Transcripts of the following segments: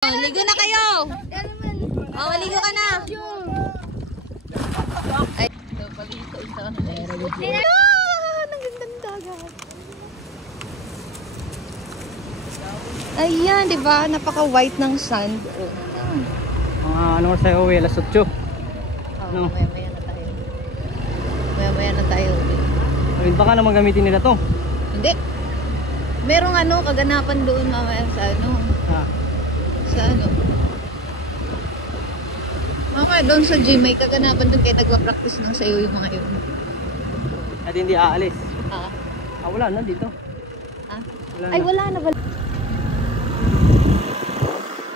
Oh, ligo na kayo. Oh, ligo ka na. Ay, paligo ito. Nagandang dagat. Ayan, di ba? Napaka-white ng sand. Ano sa'yo uwi? Alas 8. No? Maya-maya na tayo. Maya-maya na tayo. Ayun, baka naman gamitin nila to. Hindi. Merong kaganapan doon mamaya sa sa mamaya doon sa gym may kaganapan doon kaya nagpa-practice ng sayo yung mga yun. At hindi aalis. Wala na dito. Wala na. Ay, wala na ba?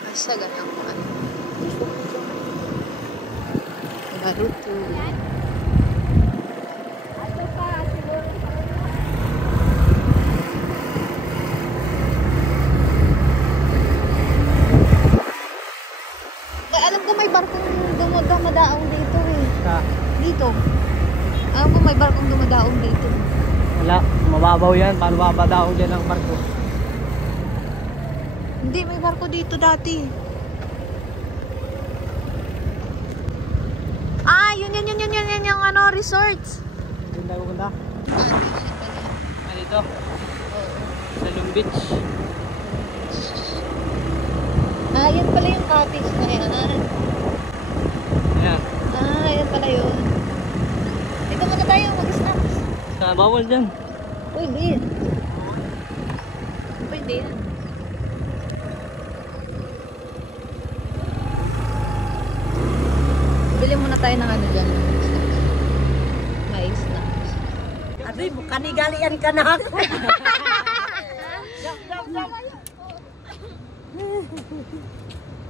Basta ganyan ko Naruto. Alam ko may barkong dumadaong dito eh. Dito. Alam ko may barkong dumadaong dito. Wala. Mababaw yan. Paano babadaong dyan ang barko? Hindi, may barko dito dati. Yun yung resorts. Doon tayo pupunta? Dito? Sa Long Beach. Yan pala yung cottage na yan. Ayan. Yan pala yun. Dito muna tayo mag-snacks. Bawal dyan. Pwede. Pwede yan. Bili muna tayo ng dyan. Mais na. Adoy, kanigalian ka na ako.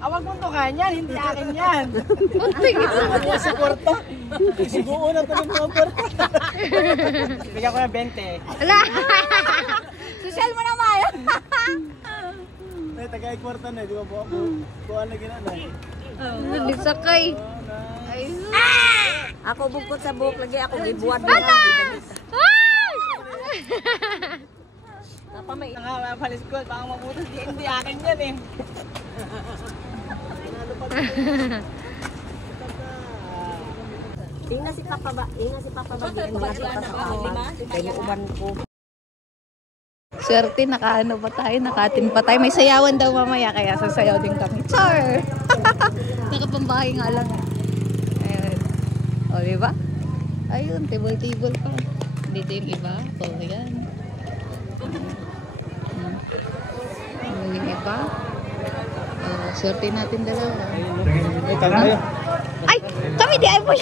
Awag mong tukahan yan, hindi akin yan. Tingnan niya sa kwarta. Siguro na ito ng mga kwarta. Bigyan ko na 20. Wala! Social mo naman! Tagay kwarta na, di ba po ako? Kuha na ginana. Nagsakay. Ako bukod sa buhok lagi ako gibuhat na. Apa may palis ko, baka mabutas hindi akin yan eh. Inga si Papa ba? Inga si Papa ba? Kaya uban ko. Swerte, nakaano pa tayo, nakatin pa tayo. May sayawan daw mamaya, kaya sasayaw din kami. Char! Nakapambahay nga lang. Ayun. O, diba? Ayun, table-table pa. Dito yung iba. O, yan. Yung iba. O, swerte natin dalawa. Ay! Kami di ay po!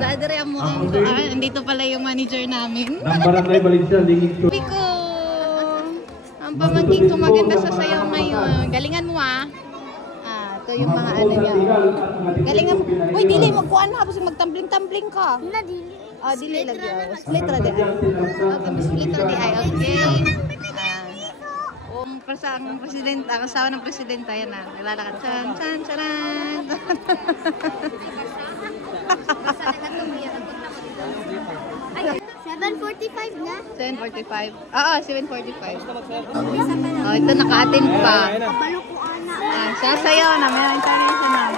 Dadere mo ang andito pala yung manager namin. Ng Barangay Valencia, Lingig. Piko! Ang pamangkin ko maganda sa sayaw ngayon. Galingan mo ito yung mga niya. Galingan mo. Uy, dili, magkuhan na. Kasi magtambling-tambling ka. Dili. Dili lagi. Split ra di ay. Okay, split ra di ay. Okay. Ang presidente, ang asawa ng presidente, yan na. Naglalakad. Chan, chan, charan. 7:45 na? 7:45. 7:45. Ito naka-attend pa. Kabalo ko ana. Sasayaw na. Meron tayo na.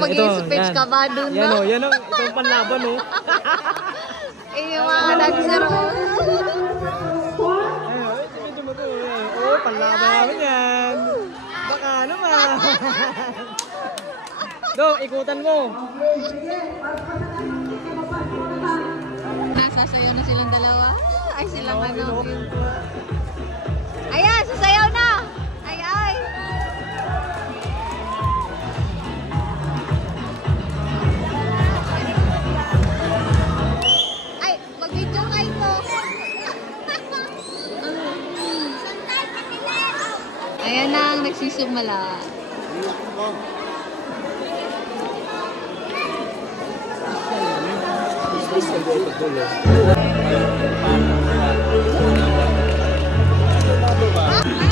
Mag-i-speech ka ba dun, no? Yan o, itong panlaban o. Yung mga nagsaro. Panlaban naman yan. Baka naman. Do, ikutan mo. Sasayaw na silang dalawa. Ay, silang ano. Ayan, sasayaw na. Ay. mala.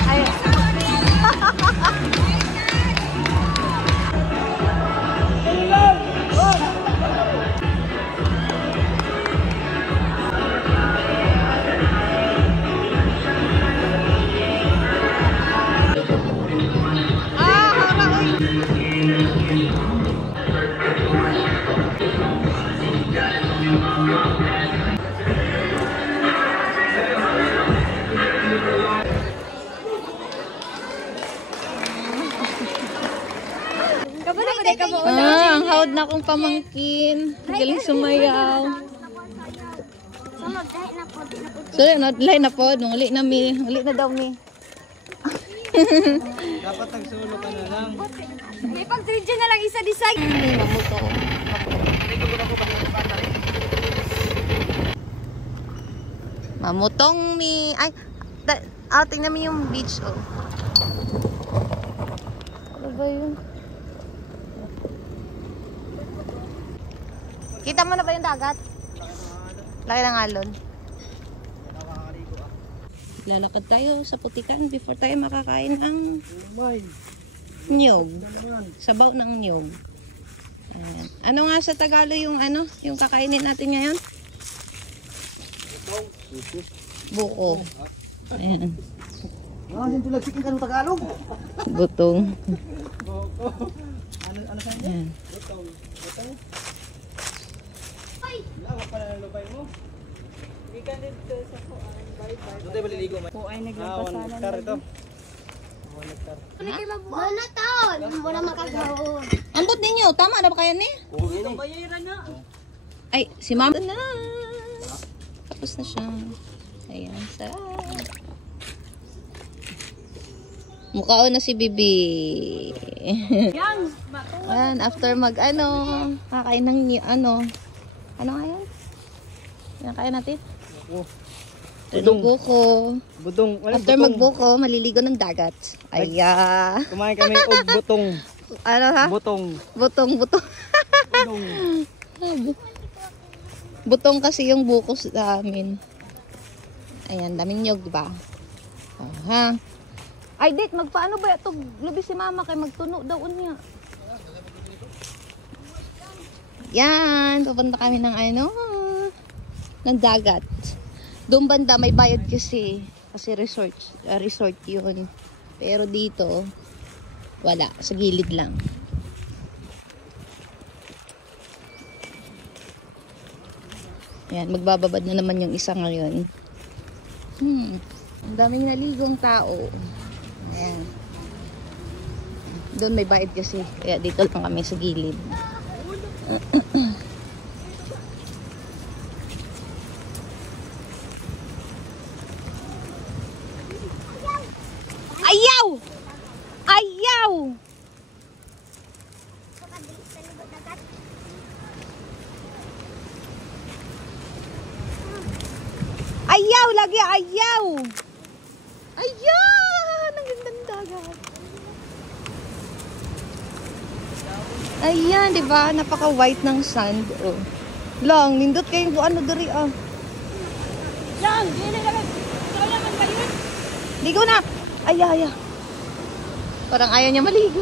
Ay. Ang hawd na akong pamangkin. Galing sumayaw. Sunod, dahil na po. So, lain na po. Uli na mi. Uli na daw mi. Dapat nagsulo ka na lang. May pag-trigger na lang isa design. Mamuto. Mamutong mi. Ay, tingnan mo yung beach, oh. Ano ba yun? Kita mo na ba yung dagat? Laki ng alon. Lalakad tayo sa putikan before tayo makakain ang niyog. Sabaw ng niyog. Ayan. Ano nga sa Tagalog yung ano? Yung kakainin natin ngayon? Buko. Ayan. Nakasin tulag sikin ka ng Tagalog. Butong. Ano sa inyo? Ayan. Butong. Lawa pala ng lupay mo. Hindi ka dito sa kuan. Bye-bye. Doon tayo maliligo. Po ay naglampasanan. Nektar ito. Nektar. Mana taon? Muna makagawa. Ambot ninyo. Tama na ba kaya ni? Bayaran na. Ay, si mama na. Tapos na siya. Ayan. Mukhaon na si Bibi. Ayan, after kakain ng ano nga yan? Yan kaya natin? Buko. Butong. After magbuko, maliligo ng dagat. Aya. Kumain kami og butong. Ano ha? Butong. Butong. Butong kasi yung buko sa amin. Ayan, daming nyog, diba? Ha? Ay, dit, magpaano ba ito? Lubi si mama kay magtuno daw niya. Yan, pupunta kami ng ng dagat. Doon banda may bayad kasi resort yun. Pero dito wala, sa gilid lang. Yan, magbababad na naman yung isa ngayon. Ang daming naligong tao. Ayan. Doon may bayad kasi, kaya dito lang kami sa gilid. Ayaw! Ayaw! Ayaw! Lagi ayaw! Ayan! Ang gandang dagat. Ayan, di ba? Napaka-white ng sand. Oh. Lang, nindot kayong ano dari ah. Yan! Dili naman! Kaya man ba yun? Ligo na! Aya. Parang ayaw niya maligo.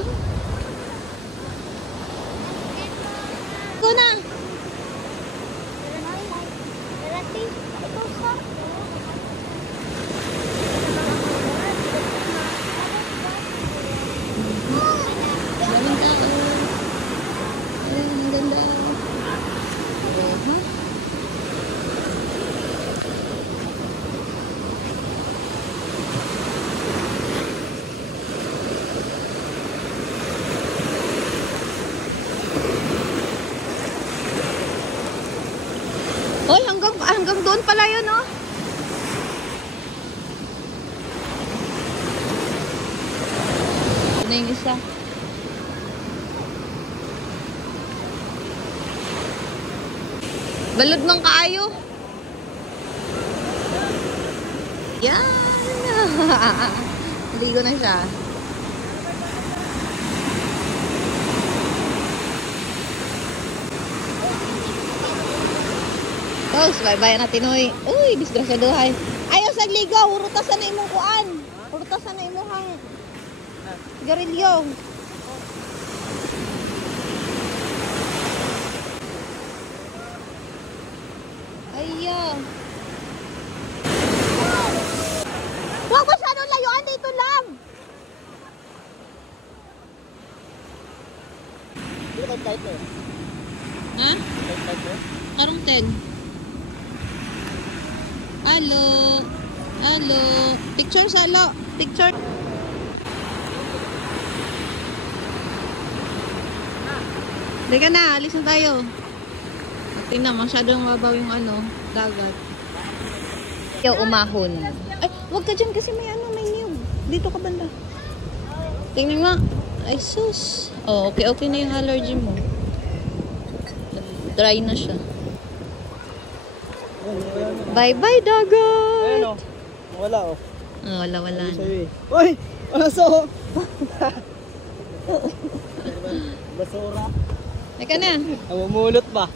Ligo na! Daming tao. Ayan, ang ganda. Hoy, hanggang doon pala yun, oh. Ito na yung isa. Balod ng kaayo. Yan. Ligo na siya. Oh, bye-bye na tinoy. Uy, disgrasaduhay. Ayaw sa ligo, hurutasan na imong kuan. Hurutasan na imong garilyo. Ayo. Huwag masyadong layuan, dito lang. Ha? Karong 10. Hello. Hello. Picture salo. Picture. Dika na, alis na tayo. Tingnan, masyadong mabaw yung dagat. Ikaw umahon. Ay, wag ka dyan kasi may may niyog. Dito ka banda. Tingnan nga. Ay, sus. Oh, okay na yung allergy mo. Dry na siya. Bye-bye, dagat! Ayan o. Wala o. Wala na. Uy! Aso! Basura. Halika na. Mamumulot pa.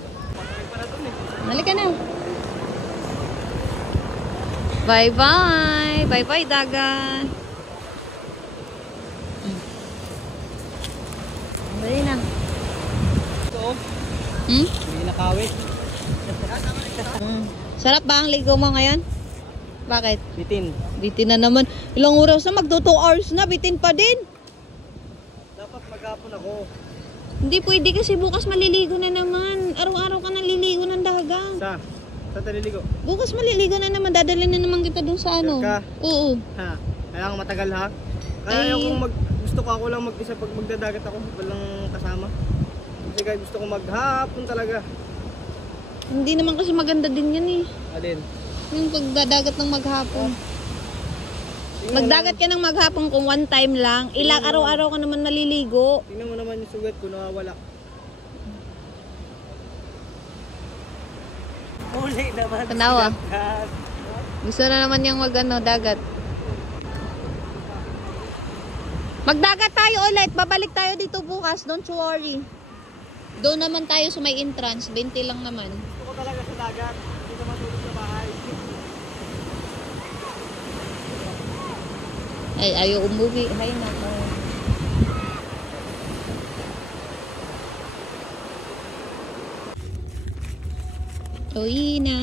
Halika na. Bye-bye. Bye-bye, dagat. Bye na. Ito o. Hmm? Hindi nakawit. Sarap ba ang ligo mo ngayon? Bakit? Bitin. Bitin na naman. Ilang oras na? Magdo 2 hours na. Bitin pa din. Dapat maghapon ako. Hindi pwede kasi bukas maliligo na naman. Araw-araw ka naliligo ng dagat. Sa taliligo. Bukas maliligo na naman. Dadalhin na naman kita dun sa Ka? Oo. Ha? Kaya matagal ha? Kaya kung gusto ko ako lang mag-isa pag magdadagat ako. Walang kasama. Kasi guys, gusto ko maghapon talaga. Hindi naman kasi maganda din yan eh. Alin? Yung pagdadagat ng maghapon. Magdagat ka ng maghapon kung one time lang. Ilang araw-araw ka naman maliligo. Tingnan mo naman yung sugat ko, nawawala. Uli naman. Tanawa. Gusto na naman yung dagat. Magdagat tayo ulit. Babalik tayo dito bukas. Don't worry. Doon naman tayo sa may entrance. 20 lang naman. Gusto ko talaga sa dagat. Hindi ko matulog sa bahay. Ay, ayaw umuwi. Hay nako. Uwi na.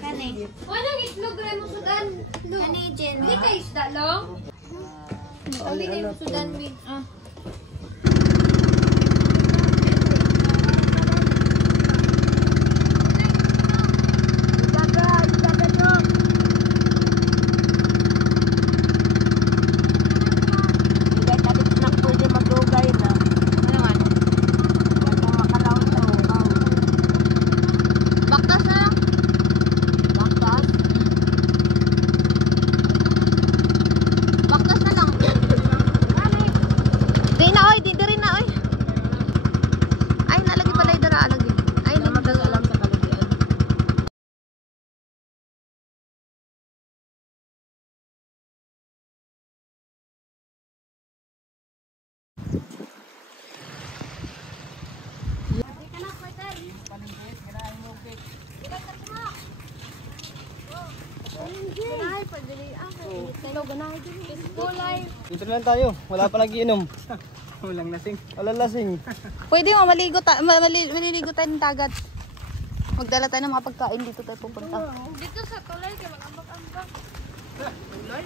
Kani. Walang itlog rin mo sudan. Kani, Jen. Hindi ka isda lang. Sabi na yung sudan, Min. Dito na lang tayo. Wala pa nagiinom. Walang lasing. Walang lasing. Pwede mo, maliligo tayo ng dagat. Magdala tayo ng mga pagkain dito tayo pupunta. Dito sa tulay, kaya mag-ambak-ambak. Tulay?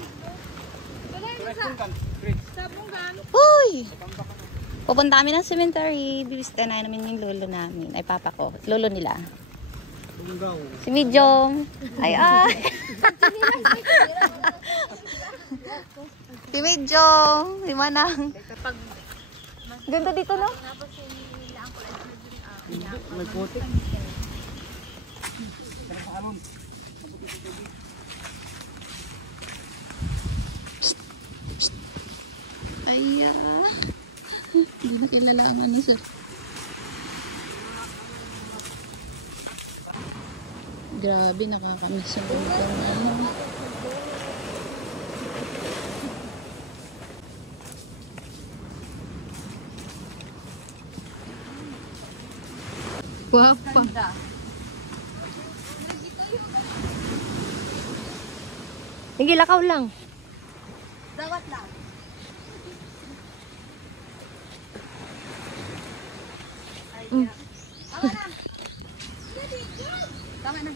Tulay sa Bunggan. Uy! Pupunta kami ng cemetery. Bibisita na namin yung lolo namin. Ay, papa ko. Lolo nila. Bunggaw. Si Mijong. Ay. Si Mijong. Si Manang. Ganda dito, no? May putik. Ay, hindi na kilalaman ni Sir. Grabe, nakakamiss yung bungkong na. Guwapa. Sige, lakaw lang. Dawat lang. Tama na.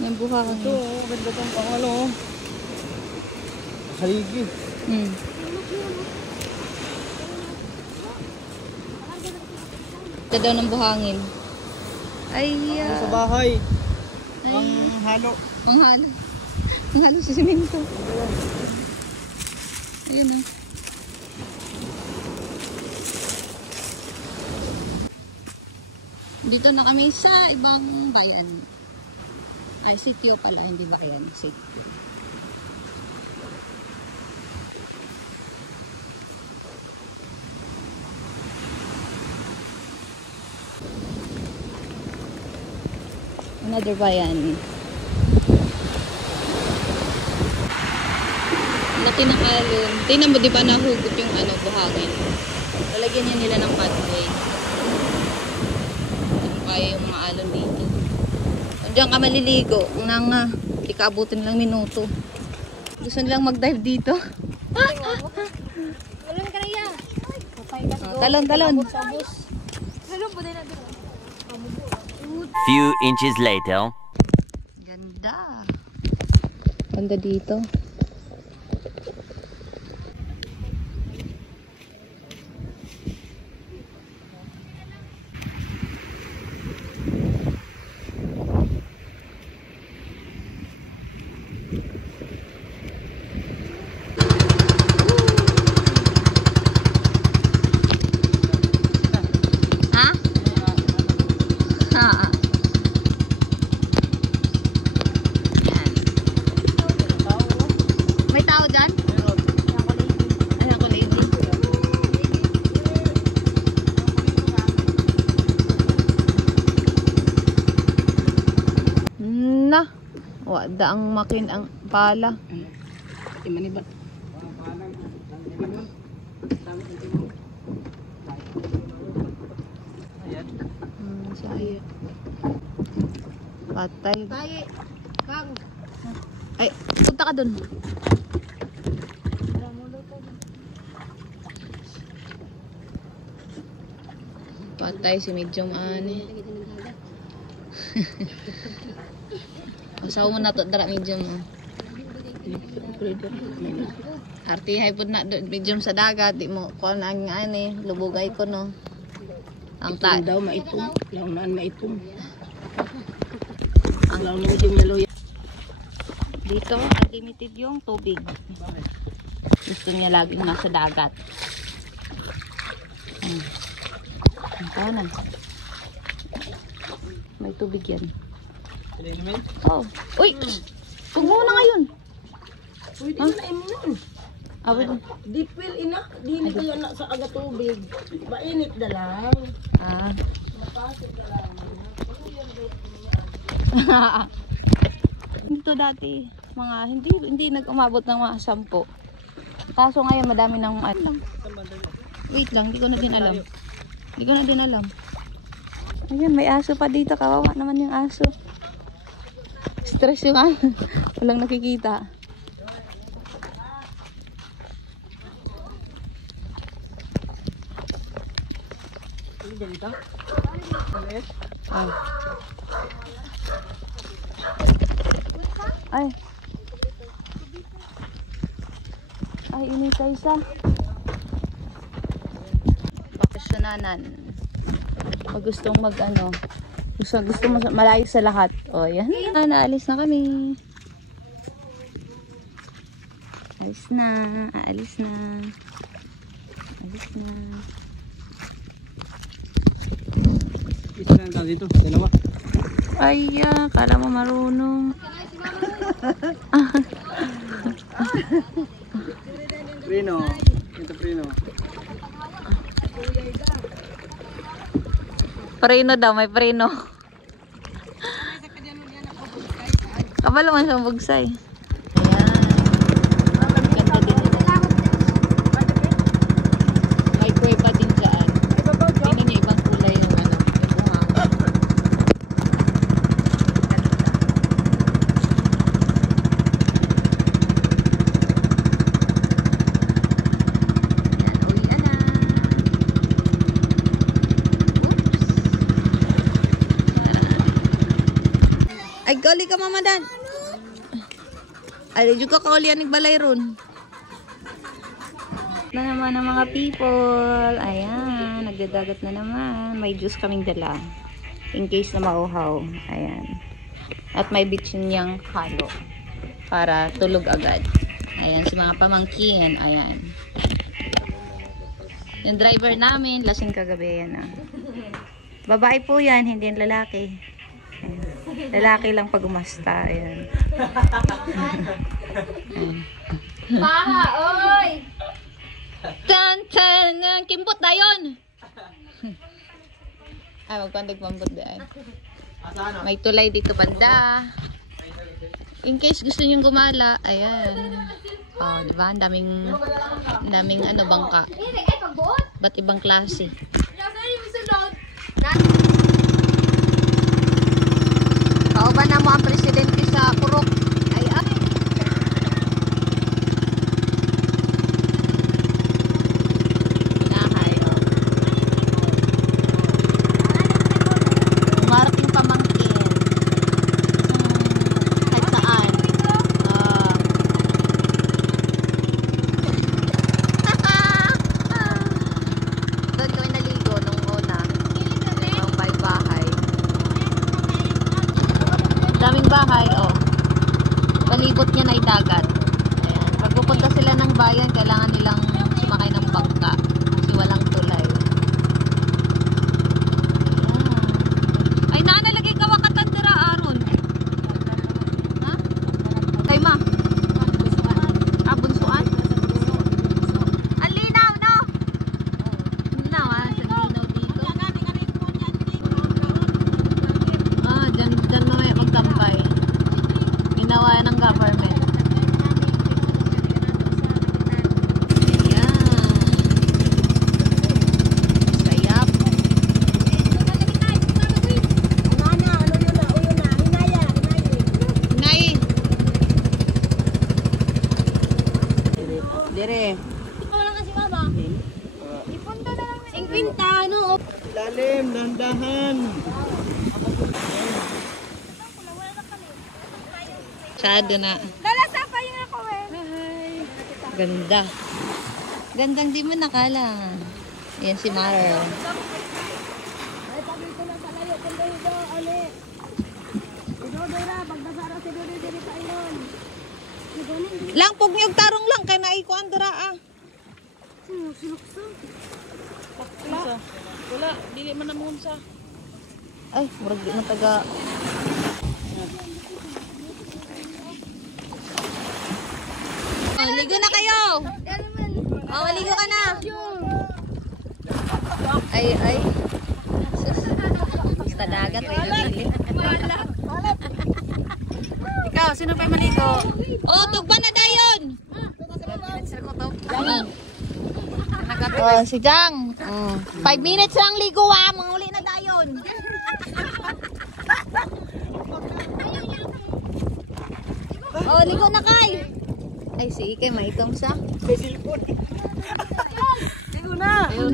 Yung buha ka Ito, ganda pang pangalo. Haligi. Ito daw ng buhangin. Ay, Sa bahay. Ang halo. ang halo. Ang halo sa simento. Ayan o. Dito na kami sa ibang bayan. Ay, sitio pala, hindi bayan. Sitio. Another bayan. Laki ng alon. Tingnan mo, di ba nahugot yung ano, buhangin? Lalagyan niya nila ng pathway. Kaya yung mga alon dito. Diyan ka maliligo nang di ka abutin lang minuto. Gusto nilang mag-dive dito. Walang karaya. Talon, talon. Halong po din na doon. Few inches later. Ganda. Ganda dito. May tao dyan? Ayan ko lady. Na. Wada ang makin ang pala. Imaniba. Saya. Patay. Tayo. Kang. Ay, punta ka dun. Patay si Medjong ani. Masaw mo na to dara Medjong. Artihay pud na Medjong sa dagat di mo kon ang ani lubugay ko no. Ang ta Daw maitong. Launan maitong. Ang launan Medjong naloy. dito unlimited yung tubig. Gusto niya laging nasa dagat. Ang na. May tubig yan. Oh. Uy! Huwag mo na ngayon. Pwede na iminon. Awit. Deep well ina. Di na kayo na sa aga tubig. Mainit na lang. Ah. Dito dati, mga hindi nag-umabot ng mga 10. Kaso ngayon madami ng ano. Wait lang, hindi ko na din alam. Hindi ko na din alam. Ayan, may aso pa dito. Kawawa naman yung aso. Stress yung ano. Walang nakikita. Ay. Ay, ini sa isa. Bakasyonanan. Pag gustong mag ano, gusto malayo sa lahat. O, yan. Naalis na kami. Alis na. Aalis na. Alis na. Isa na ang tao dito. Dalawa. Ay, kala mo marunong. Prino. Ito Prino. Preno daw, may preno. Kabalo man siyang bugsay. Ayan. Ganda din nila. May kuweba din dyan. Tingnan niyo ibang kulay yung ano. Yung buhangin. Ay, gali ka mamadan. Ay, juga ka uli anig balay ron. Na naman ang mga people. Ayan, nagdadagat na naman. May juice kaming dala. In case na mauhaw. Ayan. At may bitsin niyang halo. Para tulog agad. Ayan, si mga pamangkin. Ayan. Yung driver namin, lasing kagabi yan. Babae po yan, hindi yung lalaki. Ayan. Lalaki lang pag umasta. Ayan. Paha, oy! Tan! Kimpot na yun! Ay, magpandag pambot din. May tulay dito banda. In case gusto nyong gumala, ayan. Oh, diba? Ang daming ano, bangka. Ba't ibang klase? Kauban na mo ang presidente sa Purok. Ay, ay. Inahay, oh. Marating pamangkin. Kahit saan. Doon kami naligo nung una. Ang bahay. Daming bahay, oh. Palibot niya na dagat. Ayan. Pag pupunta sila ng bayan, kailangan nilang sumakay ng bangka. Kasi walang tulay. Ayan. Ay, naalagay ka wakatandira, Aaron. Ha? Ay, ma. Ah, bunsuan? Ang linaw, no? Linaw, ha? Sa linaw dito. Ah, dyan mamaya magtampay. Ginawa ng government. Ayan. Sayap. Hinay. Dire. Lalim, dandahan. Masyado na. Ganda. Gandang di mo nakala. Yan si Mara. Lang pugyog tarong lang kay naiko andra ah. Wala, dili man namun sa. Ay, murag di na taga. Oh, ligo na kayo. Oh, ligo ka na. Ay. Basta dagat eh. Ikaw, sino pa maligo? Oh, tugba na dayon. Oh, si Jang. 5 minutes lang ligo ah. Manguli na dayon. Oh, ligo na kay. Ay, si Ike, maitong siya. May silpon. Ligo na. Ayun,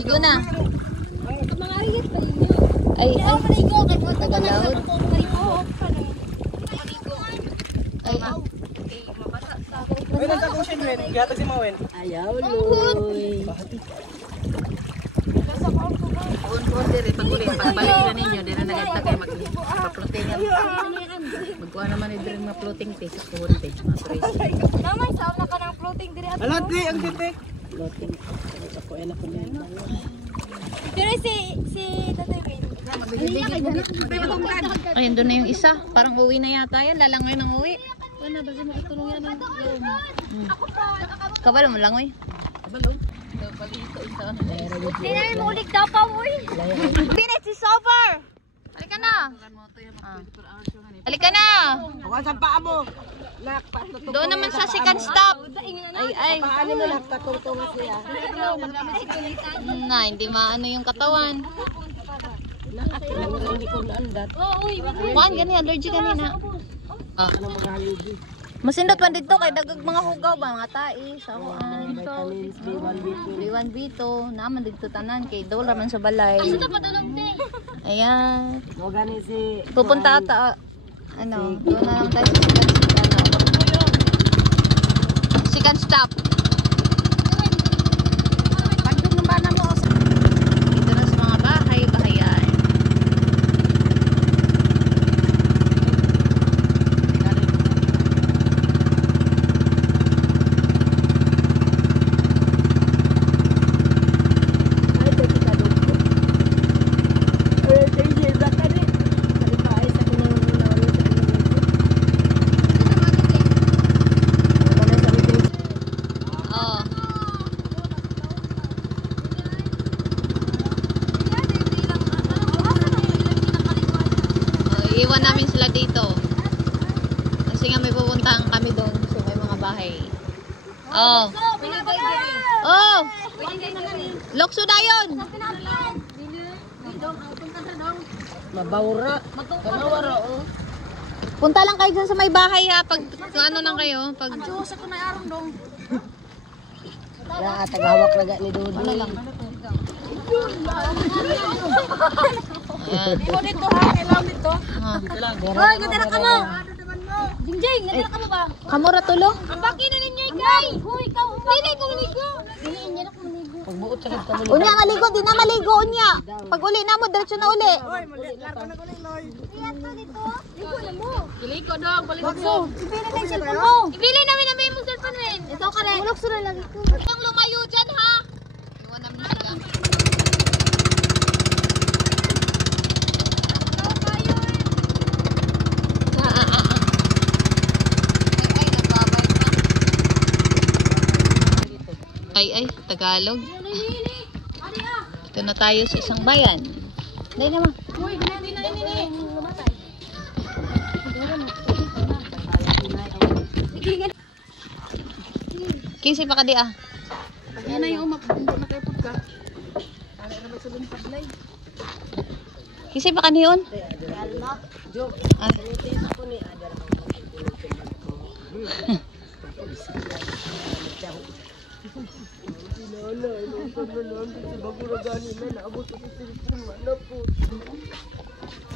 ligo na. Ay, tagalawod. Ay, Ay, nagtagong siya, Wen. Gata si Mawen. Ayaw, Loy. Pag-ulit, pagbalik na ninyo, di na nagagta kayo mag-floatingan. Magkuha naman ni Dre mga floating fish sa kuhunte. Namay, saan na ka ng floating dire at Alat, di, ang tite. Loting. Ako ay nakunin. dire si Tatay Win. Ayun, doon na yung isa. Parang uwi na yata yan. Lalangoy ng uwi. Wala, basi makatulong yan. Kabalo mo langoy. Kabalo. Hindi na mo ulit daw pa, uy. Minutes is over! Halika na! Halika na! Huwag sa paa mo. Doon naman sa second stop. Ay. Paano mo nagpatungtungan siya? Hindi maano yung katawan. Hindi ko naandat. Kuan, gani, allergy kanina. Masindot man dito kay dagag mga hugaw ba, mga tai, sahuan. Vitamins, B1, B1, B2, naman dito tanan kay dola man sa balay. Ito pa tulong din. Ayan. Mo gani si Pupunta ata, ano, doon na lang tayo sa second stop. Pagdong ng bana mo. Dito na sa mga bahay-bahayan. Oh. Iiwan namin sila dito. Kasi nga may pupuntahan kami doon. So may mga bahay. Oh. Oh. Lokso na yun. mabawra. Mabawra oh. Punta lang kayo dyan sa may bahay ha. Pag ano lang kayo. Pag... Ya tagawak na ni Dodi. Ano lang? Ayan. Dito ha, kailangan dito. Hoy, gadara ka mo. Jingjing, gadara ka mo ba? Kamura tulo? Ang baki na ninyo, kay. Hoy, ikaw. Dili ko maligo. Dili niya na ko maligo. Pagbuot sa kanta mo. Unya maligo, di na maligo unya. Pag uli na mo, diretso na uli. Ligo na mo. Iliko dong, balik Ibili na yung cellphone mo. Ibili namin na may mong cellphone rin. Ito ka rin. Mulok sura lagi ko. Itong lumayo dyan ha. Iwan namin sila. Ay, Tagalog. Ito na tayo sa isang bayan. Dahil naman. Kinsi pa ka di ah. Yan na yung umapundok na kayo pagka. Para na may sulong sablay. Kinsi pa ka niyon?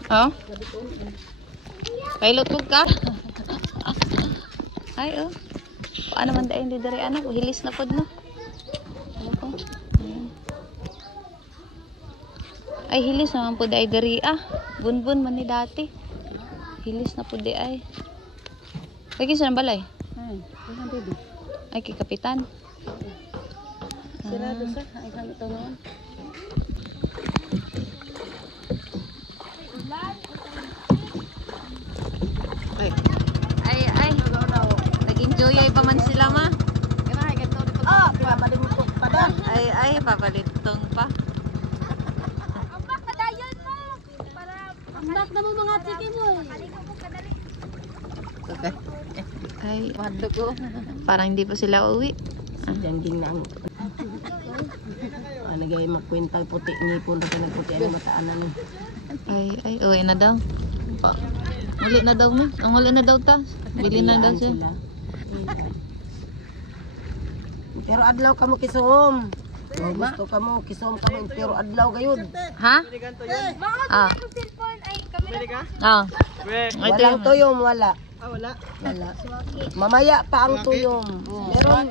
Ah. Oh? Kailot ko ka? Ay, oh. Paano man dahil hindi dari ano? Hilis na pod no? Ano ko? Ayan. Ay, hilis naman po dahil dari ah. Bunbun man ni dati. Hilis na po di ay. Lagi sa balay? Ay, kay kapitan. Sirado sa ay kami to noon. Ay. Nag-enjoy ay pa man sila ma. Ah, pinamalimutok pa da. Ay, papalitong pa. Ambak na dayon mo. Para ambak na mo mga tiki mo. Okay. Ay, parang hindi pa sila uwi. Jangging na ang nagay magkwenta puti ngipon ra nagputi ang mataanan. Ay, uwi na daw. Uli na daw ni. Ang uli na daw ta. Bili na daw siya. Pero adlaw kamo kisom. Gusto kamo kisom kamo pero adlaw gayud. Ha? Ah. Ang cellphone ay kamera. Ah. Ito Walang yung... tuyom wala. Wala. Wala. Mamaya pa ang tuyom. Meron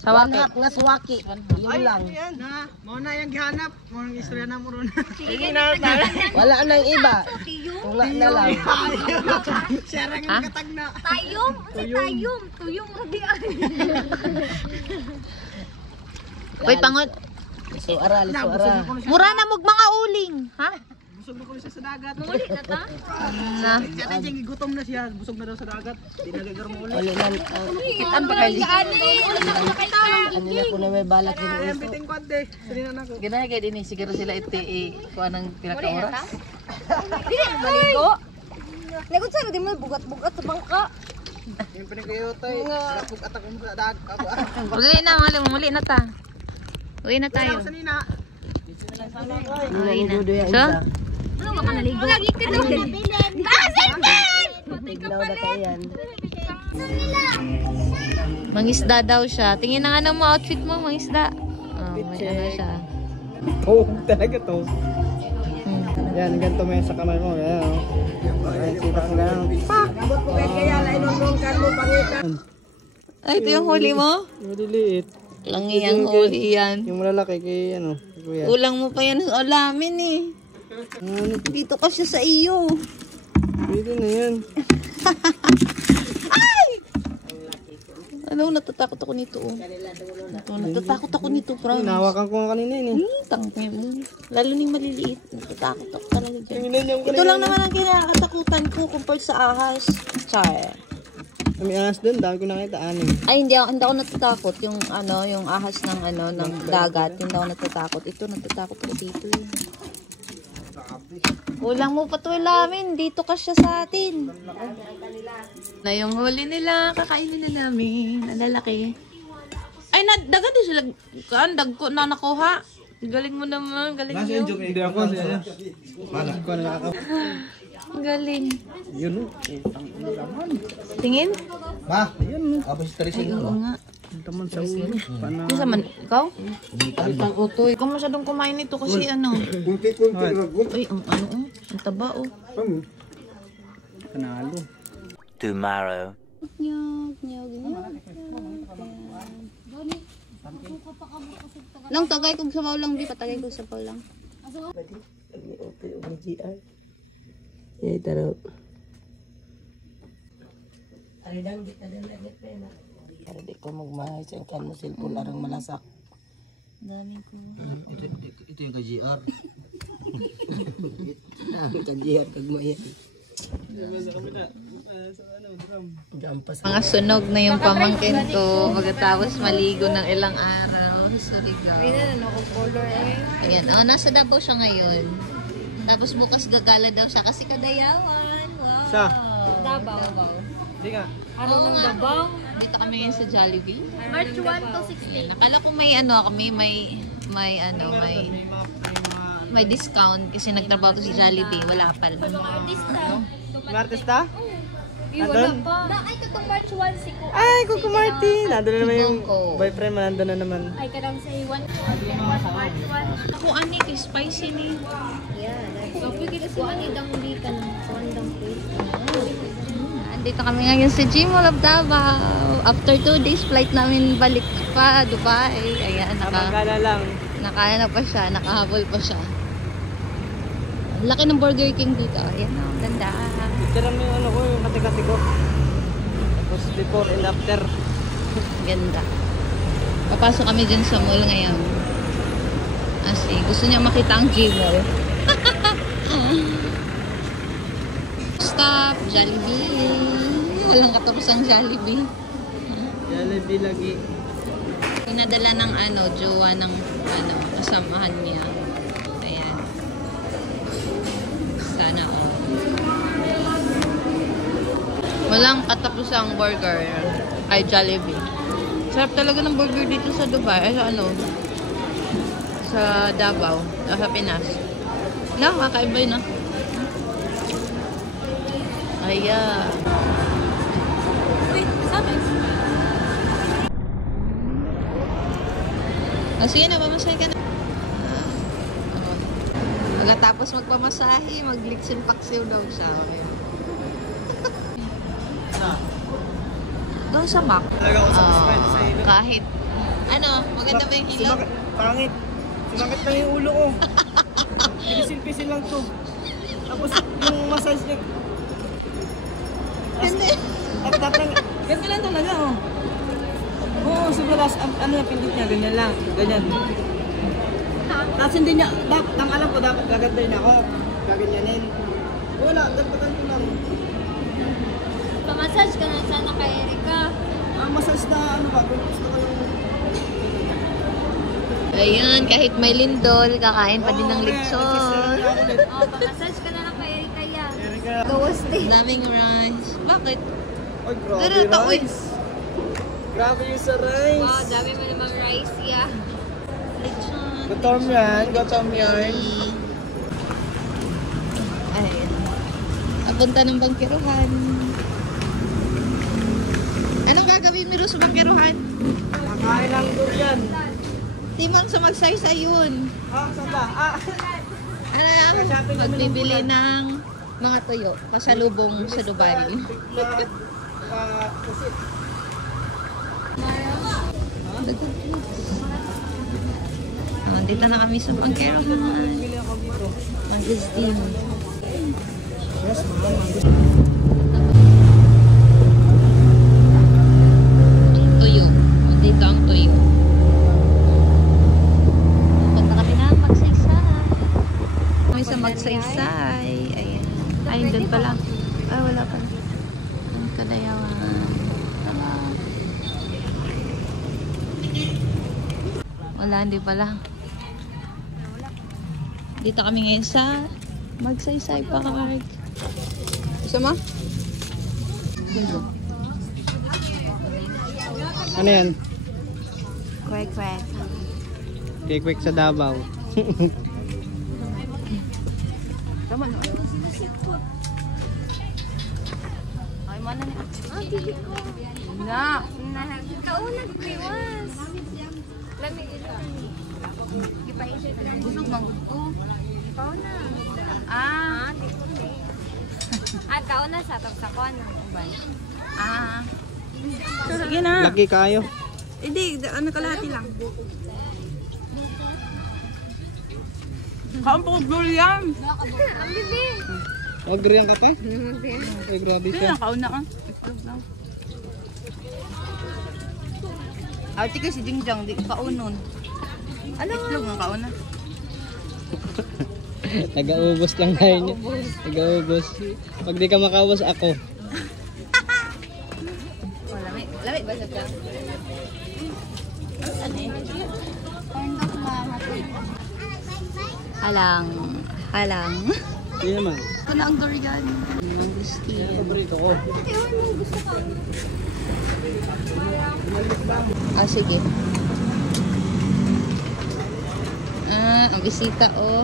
Sawaki. Wanhap nga suwaki. Yun lang. Yan ha. Mo na yung gihanap. Mo ang istorya na mo ron. Wala nang iba. Tunga na lang. Sarang Ha? ang katagna. Tayom, tayom, tuyom rabi ay. Uy, pangot. So ara. Mura na mog mga uling. Ha? busog na ko siya sa dagat. Muli na ta? Na. Si Ate Jeng, gutom na siya. Busog na daw sa dagat. Di na gagar mo ulit. Uli na. Kitaan pa kayo. Ano na po na may balak din Ayan, uso. biting kwante. Salinan ako. Ganahe kaya din siguro sila kuha ng pinaka-oras. Maligo? Lagot sa di mo bugat-bugat sa bangka. Yung pinagkayotay. Lapog atak mo sa dagat. Uli na, muli na ta. Uwi na tayo. Sa nina. Ano na idudo yung So? isa. Ano ba ka naligo? Naglikid na. Tignaw na kayo yan. Mangisda daw siya. Tingin na nga ng mga outfit mo, mangisda. Oh, may ano siya. Oo, talaga to. Yan, ganito mo yan sa kamay mo. Yan, oh. Ay, sipas mo yan. Kaya lainong kan mo pangitan. Ay, ito yung huli mo? Maliliit. Langi ang huli yan. Yung malalaki kay ano, kay kuya. Ulang mo pa yan sa olamin eh. Dito ka siya sa iyo. Pwede na yan. Ano, natatakot ako nito. Oh. Ito, natatakot ako nito, promise. Hinawakan ko nga kanina yun eh. Tangke mo. Lalo ning maliliit. Natatakot ako talaga dyan. Tingnan niyo Ito lang naman ang kinakatakutan ko compared sa ahas. Char. May ahas doon, dami ko nakita, anim. Ay, hindi ako natatakot. Yung ano, yung ahas ng ano, ng dagat. Hindi ako natatakot. Ito, natatakot ako dito eh. Kulang mo pa to lamin. Dito ka siya sa atin. Na yung huli nila, kakainin na namin. Ang lalaki. Ay, dagat din sila. Dagko na nakuha. Galing mo naman. Galing nyo. Hindi ako siya. Paano ko na nakaka... Ang galing. Yun o. Tingin? Ba? Yan o. Ay, oo nga. Ang taman sa ulo. Paano? Isa man, ikaw? Ang utoy. Kung masyadong kumain nito kasi ano. Uy, ang ano oh. Ang taba oh. Panalo. Tomorrow. Lang tagay kog sabaw lang di patagay kog sabaw lang. Okay, GR. Ya, taro. Para di ko magmahay sa kan mo cellphone arang malasak. Dami ko. Ito yung kay GR. Kan GR kag maya. Gampas. Mga sunog na yung pamangkin ko pagkatapos maligo ng ilang araw sa ligaw. Ayan, oh, nasa Davao siya ngayon. Tapos bukas gagala daw siya kasi kadayawan. Wow. Sa? Davao. Hindi nga. Ano ng Davao? Dito kami ngayon sa Jollibee. March 1 to 16. Nakala ko may ano kami, may discount kasi nagtrabaho to sa Jollibee. Wala pala. Artista. May artista? Wala pa. Ay, katong March 1 si ko. Ay, Kuko Martin! Nandun na naman yung Bongko. boyfriend mo. Nandun na naman. Ay, kadang sa iwan. March 1. Ako ani kay spicy ni. Yeah, that's so pwede kasi ano dang ka ng kondang place. Andito kami ngayon sa Gym Mall of Davao. After 2 days flight namin balik pa Dubai. Ayan, Kamagana lang. nakaano pa siya, nakahabol pa siya. Ang laki ng Burger King dito. Ayan, ang ganda. Picture mo yung ano ko, yung kati-kati ko. Tapos before and after. Ganda. Papasok kami dyan sa mall ngayon. Kasi gusto niya makita ang G-Mall. Stop! Jollibee! Walang katapos ang Jollibee. Jollibee lagi. Pinadala ng ano, jowa ng ano, kasamahan niya. Ayan. Sana all. Walang katapusang burger. Ay, Jollibee. Sarap talaga ng burger dito sa Dubai. Ay, sa ano? Sa Davao. Sa Pinas. No, kakaiba yun, no? Ayan. Wait, sabi. O, sige na, pamasahe ka na. Pagkatapos magpamasahe, magliksin paksiw daw siya. Okay. Doon sa Mac. Kahit, ano, maganda ba yung ilaw? Pangit. Sumakit na yung ulo ko. Pisil-pisil lang to. Tapos yung massage niya. Hindi. At tatang, ganito lang talaga oh. Oo, siguro ano yung pindot niya, ganyan lang. Ganyan. Tapos hindi niya, ang alam ko dapat gagandahin ako. Gaganyanin. Wala, dagdagan ko lang. Pa-massage ka na sana kay Erika. Massage na ano ba? Kung gusto ko yung... Ayan, kahit may lindol, kakain pa din ng lechon. Oh, pa-massage ka na lang kay Erika yan. Gawas din. Daming rice. Bakit? Ay, grabe Pero taoy. rice. Grabe yung sa rice. Wow, dami mo namang rice, yeah. Lechon. Gutom yan, gutom yan. Ayan. Papunta ng bangkiruhan. Anong gagawin mo sa bangkiruhan? Kakain ng durian. Timang sa magsaysay yun. Saan ba? Ano lang? Magbibili ng mga tuyo. Pasalubong sa Dubai. Pusit. Dito na kami sa bangkiruhan. Bili ako dito. Mag-steam. Yes, ma'am. Tuyo. Dito ang tuyo. Punta kami na magsaysay. Kami sa magsaysay. Ayan. Ay, doon pala. Ay, wala pala. Ang Kadayawan. Tama. Wala, hindi pala. Dito kami ngayon sa Magsaysay Park. Gusto mo? Ano yan? Kwek-kwek. Quick sa Davao. Tama na. Ay, mana ni. Na. Kaunag, piwas. Lamig ito. Busog manggod ko. Ikaw na. Ah. At kauna sa tapsakon. Ubay. Ah. Sige na. Lagi kayo. Hindi, ano kalahati lang. Kampong durian. Ang bibi. Huwag riyan ka te? Ay, grabe Hindi siya. na, kauna ka. Itlog lang. Ate kasi Jingjang, di kaunon. Ano? Itlog nga kauna. Taga-ubos lang tayo niya. Taga-ubos. Pag di ka makaubos, ako. Lamig. Lamig ba siya? Ano eh? Halang. Halang. Hindi naman. Ito na ang durian. Mangustin. Yan ang paborito ko. Ah, sige. Ah, ang bisita, oh.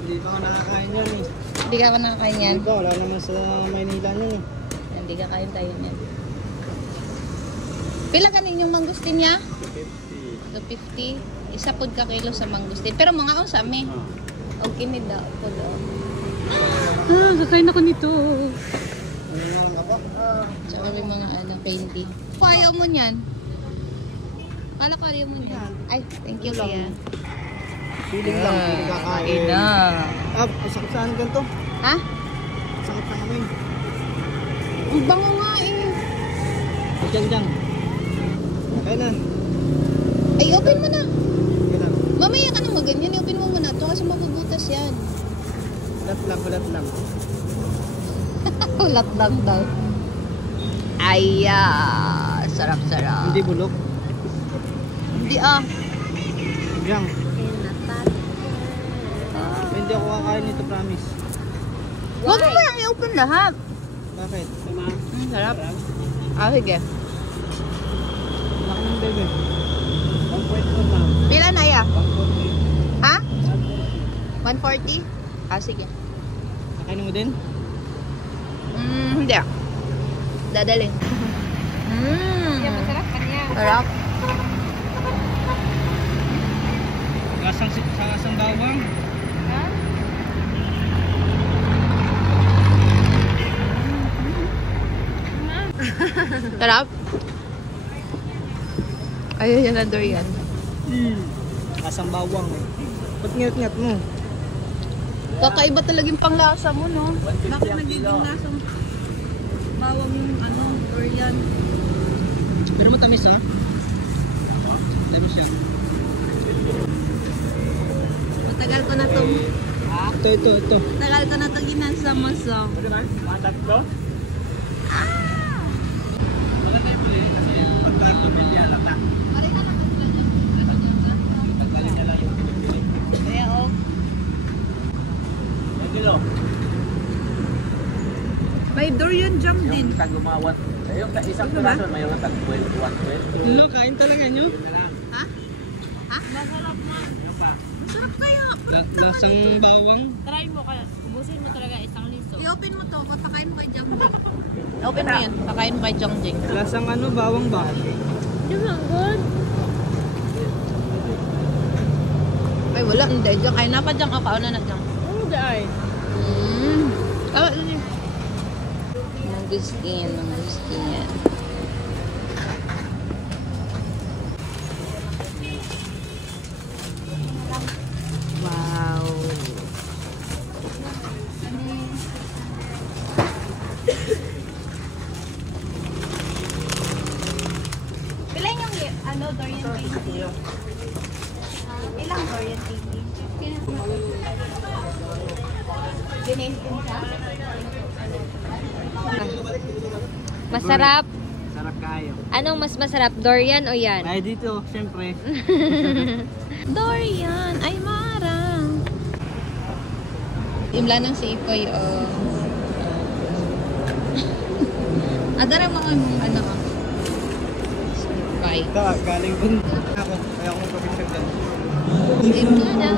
Hindi pa nga nakakain yan eh. Hindi ka pa nakakain yan. Ito, wala naman sa Maynila yun eh. Hindi ka kain tayo niyan. Pila kanin yung mangustin niya? 250. Isa pod ka kilo sa mangustin. Pero mga unsa mi. Okay ni da po do. Ah, kakain ako nito. Ano naman ka po? Tsaka may mga candy. Ayaw mo niyan. Kala ko ayaw mo niyan. Ay, thank you kaya. Feeling lang, hindi kakain. Sakit saan ganito? Ha? Sakit na kami. Ang bango nga eh. Diyan. Kaya na. Ay, open mo na. Kaya na. Mamaya ka nang maganyan. I-open mo muna ito kasi mabubutas yan. Hulat lang. Ulat lang daw. Ay, sarap-sarap. Hindi bulok. Hindi ah. Diyan. Hindi ako kakain nito, promise. Huwag mo kayang i-open lahat. Bakit? Sarap. Ah, sige. Laki ng bebe. 1.4 na. Pila na ya? Ha? 140? Ah, sige. Kakainin mo din? Hindi ah. Dadalhin. Masarap kanya. Sarap. Sasang bawang. Sarap. Ayun yan na durian. Sasang bawang. Ba't ngirit-ngirit mo? Kakaiba talagang panglasa mo, no? Bakit nagiging lasang bawang yung durian? Pero matamis ha? Tamis siya. Matagal ko na itong Ito. Tagal ko na ito ginasama-sama. Ano ba? Mga tatlo? Maganda yung muli kasi pag-practo bilya lang na. Pagkalit niya lang yung pinipili. Kaya oh. May kilo. May Dorian jam din. Yung tagumawat. Yung isang piraso, mayroon tag-12, 112. Ano, kain talaga nyo? Ha? Masarap man. Masarap kaya. Lasang bawang. Try mo kaya. Ubusin mo talaga isang liso. I-open mo to. Papakain mo kay Jongjing. Open mo yan. Pakain mo kay Jongjing. Lasang ano, bawang ba? Di ba, good? Ay, wala. Hindi. Diyan. Kaya na pa dyan. O, kauna na dyan. Oo, dahil. Kawa na niyo. Manguskin. Wow. Ilan yung Dorian TV? Ilang Dorian TV? Dinayin din siya? Masarap. Sarap kayo. Anong mas masarap? Dorian o yan? Ay, dito, syempre. Dorian. Ay, marang. Imla ng si Ipoy, oh. Adara mga ano, Ipoy. Ito, galing dun. Ako, kaya ako magpapicture dyan. Imla na.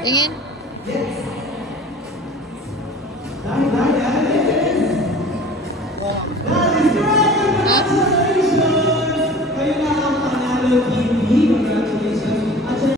Tingin.